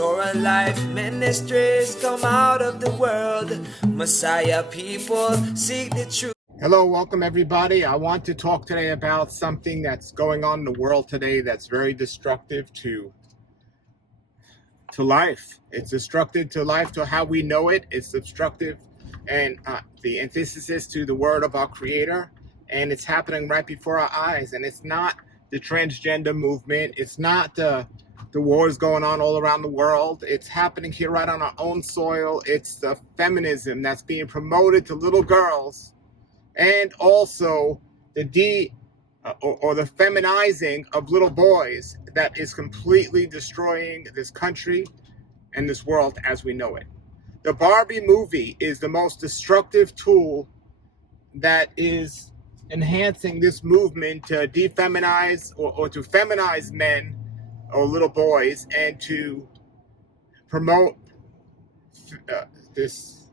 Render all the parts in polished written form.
Torah Life Ministries, come out of the world. Messiah people seek the truth. Hello, welcome everybody. I want to talk today about something that's going on in the world today that's very destructive to life. It's destructive to life, to how we know it. It's destructive and the antithesis to the word of our Creator. And it's happening right before our eyes. And it's not the transgender movement. It's not the wars going on all around the world. It's happening here right on our own soil. It's the feminism that's being promoted to little girls, and also the the feminizing of little boys that is completely destroying this country and this world as we know it. The Barbie movie is the most destructive tool that is enhancing this movement to defeminize or to feminize men or little boys, and to promote this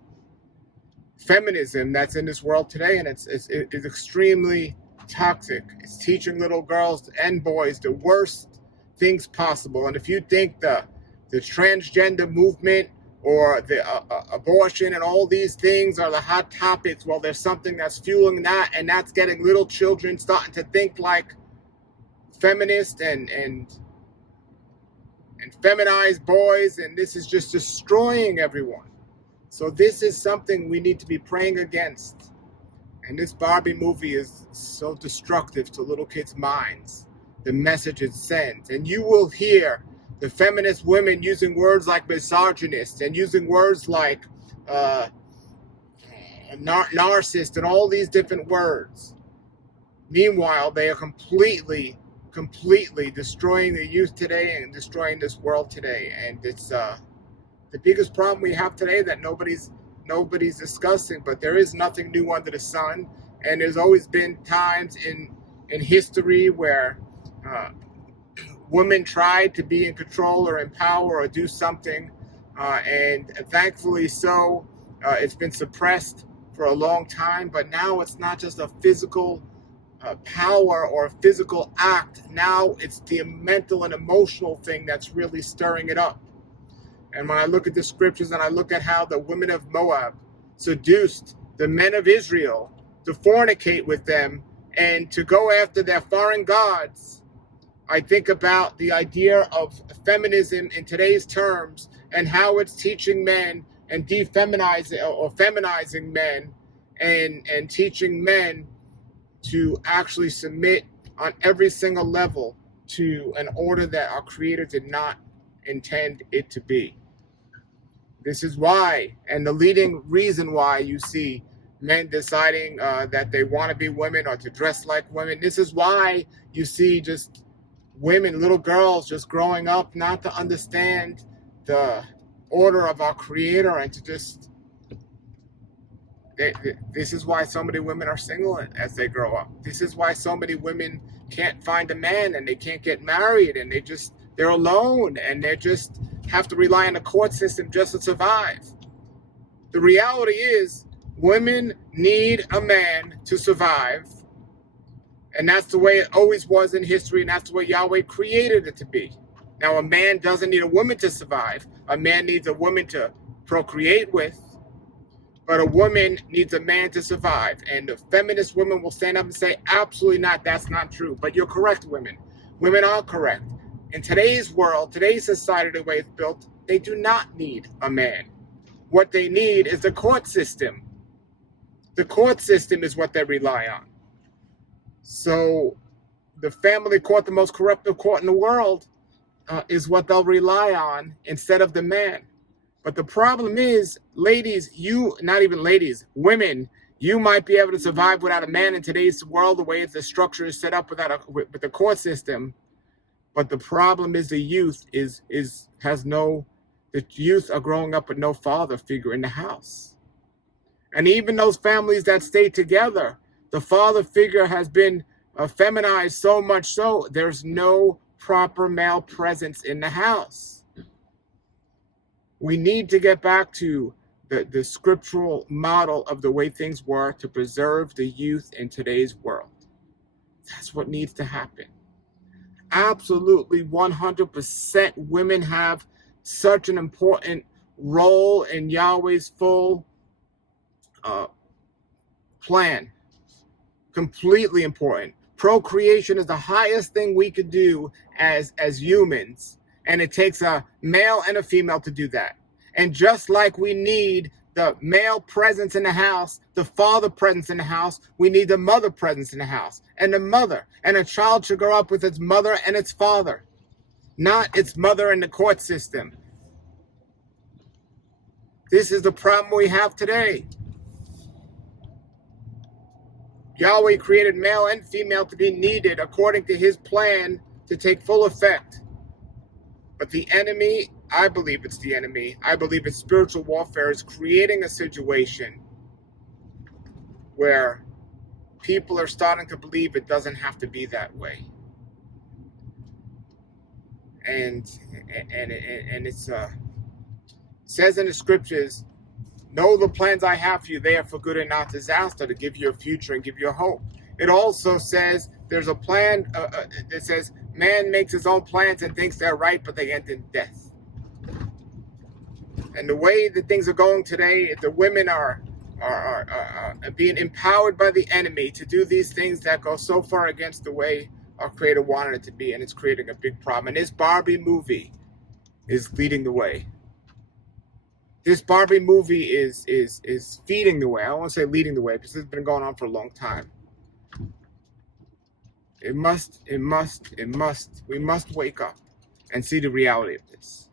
feminism that's in this world today. And it's extremely toxic. It's teaching little girls and boys the worst things possible. And if you think the transgender movement or the abortion and all these things are the hot topics, well, there's something that's fueling that, and that's getting little children starting to think like feminists and feminized boys, and this is just destroying everyone. So this is something we need to be praying against. And this Barbie movie is so destructive to little kids' minds, the message it sends. And you will hear the feminist women using words like misogynist and using words like narcissist and all these different words. Meanwhile, they are completely destroying the youth today and destroying this world today. And it's the biggest problem we have today that nobody's discussing. But there is nothing new under the sun, and there's always been times in history where women tried to be in control or in power or do something, and thankfully so it's been suppressed for a long time. But now it's not just a physical power or a physical act. Now it's the mental and emotional thing that's really stirring it up. And when I look at the scriptures and I look at how the women of Moab seduced the men of Israel to fornicate with them and to go after their foreign gods, I think about the idea of feminism in today's terms and how it's teaching men and defeminizing or feminizing men and teaching men to actually submit on every single level to an order that our Creator did not intend it to be. This is why, and the leading reason why you see men deciding that they want to be women or to dress like women. This is why you see just women, little girls, just growing up not to understand the order of our Creator and to just... This is why so many women are single as they grow up. This is why so many women can't find a man and they can't get married, and they're alone, and they just have to rely on the court system just to survive. The reality is women need a man to survive, and that's the way it always was in history, and that's the way Yahweh created it to be. Now, a man doesn't need a woman to survive. A man needs a woman to procreate with. But a woman needs a man to survive. And the feminist women will stand up and say, absolutely not, that's not true. But you're correct, women. Women are correct. In today's world, today's society, the way it's built, they do not need a man. What they need is the court system. The court system is what they rely on. So the family court, the most corruptive court in the world, is what they'll rely on instead of the man. But the problem is, ladies, not even ladies, women, you might be able to survive without a man in today's world, the way the structure is set up with the court system. But the problem is the youth the youth are growing up with no father figure in the house. And even those families that stay together, the father figure has been feminized so much so there's no proper male presence in the house. We need to get back to the scriptural model of the way things were to preserve the youth in today's world. That's what needs to happen. Absolutely 100% women have such an important role in Yahweh's full plan. Completely important. Procreation is the highest thing we could do as humans, and it takes a male and a female to do that. And just like we need the male presence in the house, the father presence in the house, we need the mother presence in the house, and the mother. And a child should grow up with its mother and its father, not its mother in the court system. This is the problem we have today. Yahweh created male and female to be needed according to his plan to take full effect. But the enemy, I believe it's the enemy, I believe it's spiritual warfare, is creating a situation where people are starting to believe it doesn't have to be that way. And it's says in the scriptures, know the plans I have for you, they are for good and not disaster, to give you a future and give you a hope. It also says there's a plan that says man makes his own plans and thinks they're right, but they end in death. And the way that things are going today, the women are being empowered by the enemy to do these things that go so far against the way our Creator wanted it to be, and it's creating a big problem. And this Barbie movie is leading the way. This Barbie movie is feeding the way. I don't want to say leading the way, because it's been going on for a long time. We must wake up and see the reality of this.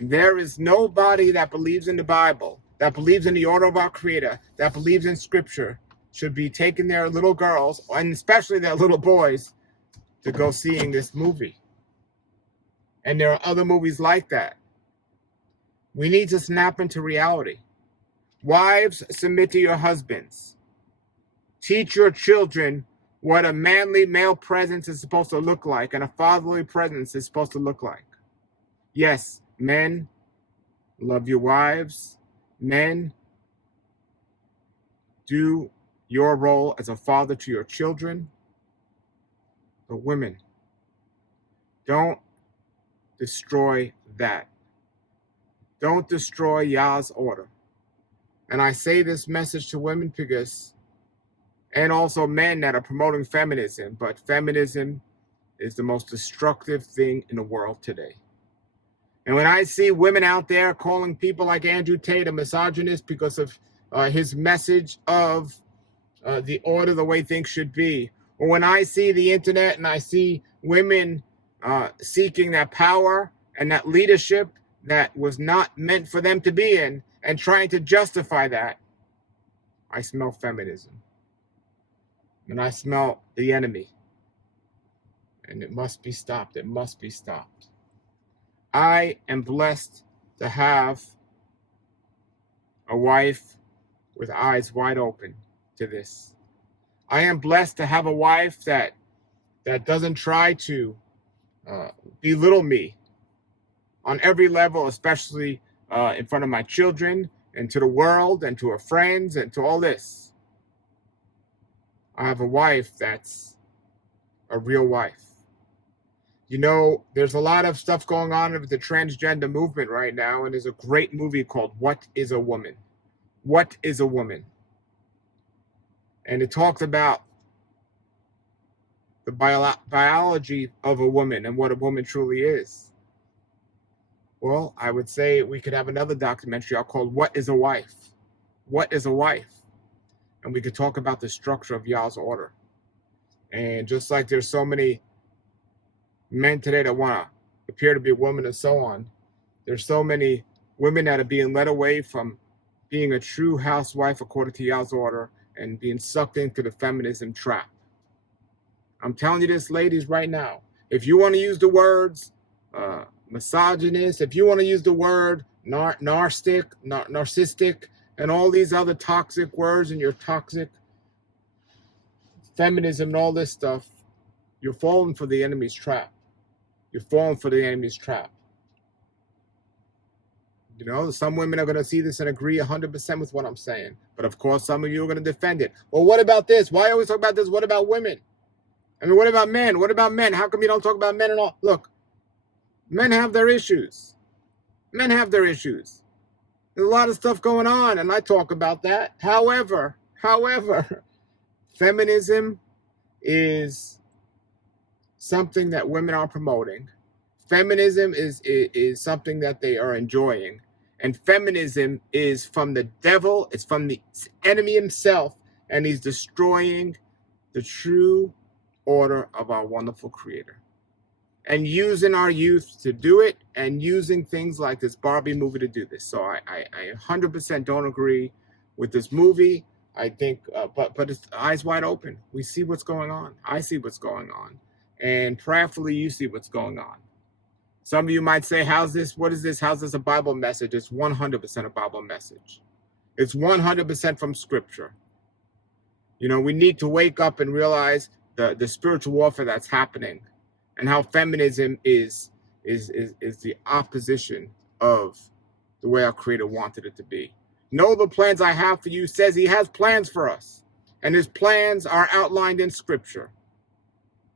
There is nobody that believes in the Bible, that believes in the order of our Creator, that believes in Scripture, should be taking their little girls, and especially their little boys, to go seeing this movie. And there are other movies like that. We need to snap into reality. Wives, submit to your husbands. Teach your children what a manly male presence is supposed to look like and a fatherly presence is supposed to look like. Yes, men, love your wives. Men, do your role as a father to your children. But women, don't destroy that. Don't destroy Yah's order. And I say this message to women because, and also men that are promoting feminism, but feminism is the most destructive thing in the world today. And when I see women out there calling people like Andrew Tate a misogynist because of his message of the order, the way things should be, or when I see the internet and I see women seeking that power and that leadership that was not meant for them to be in and trying to justify that, I smell feminism. And I smell the enemy. And it must be stopped. It must be stopped. I am blessed to have a wife with eyes wide open to this. I am blessed to have a wife that doesn't try to belittle me on every level, especially in front of my children and to the world and to her friends and to all this. I have a wife that's a real wife. You know, there's a lot of stuff going on with the transgender movement right now, and there's a great movie called What is a Woman? What is a Woman? And it talked about the biology of a woman and what a woman truly is. Well, I would say we could have another documentary out called What is a Wife? What is a Wife? And we could talk about the structure of Yah's order. And just like there's so many men today that want to appear to be a woman and so on, there's so many women that are being led away from being a true housewife according to Yah's order and being sucked into the feminism trap. I'm telling you this, ladies, right now. If you want to use the words misogynist, if you want to use the word narcissistic, and all these other toxic words and your toxic feminism and all this stuff, you're falling for the enemy's trap. You're falling for the enemy's trap. You know, some women are going to see this and agree 100% with what I'm saying. But of course, some of you are going to defend it. Well, what about this? Why always talk about this? What about women? I mean, what about men? What about men? How come you don't talk about men at all? Look, men have their issues. Men have their issues. There's a lot of stuff going on, and I talk about that. However, feminism is something that women are promoting. Feminism is something that they are enjoying. And feminism is from the devil. It's from the enemy himself. And he's destroying the true order of our wonderful creator. And using our youth to do it, and using things like this Barbie movie to do this. So I 100% don't agree with this movie. I think, but it's eyes wide open. We see what's going on. I see what's going on. And prayerfully, you see what's going on. Some of you might say, how's this? What is this? How's this a Bible message? It's 100% a Bible message. It's 100% from Scripture. You know, we need to wake up and realize the spiritual warfare that's happening, and how feminism is the opposition of the way our Creator wanted it to be. Know the plans I have for you, says he has plans for us. And his plans are outlined in Scripture.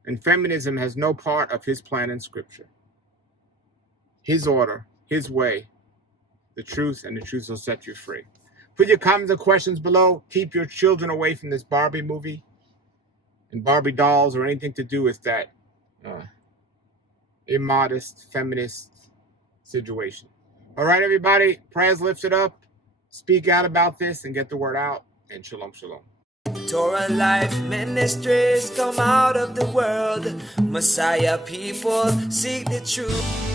And feminism has no part of his plan in Scripture. His order, his way, the truth, and the truth will set you free. Put your comments and questions below. Keep your children away from this Barbie movie and Barbie dolls or anything to do with that immodest feminist situation. All right, everybody, prayers lifted up. Speak out about this and get the word out. And shalom, shalom. Torah Life Ministries come out of the world. Messiah people seek the truth.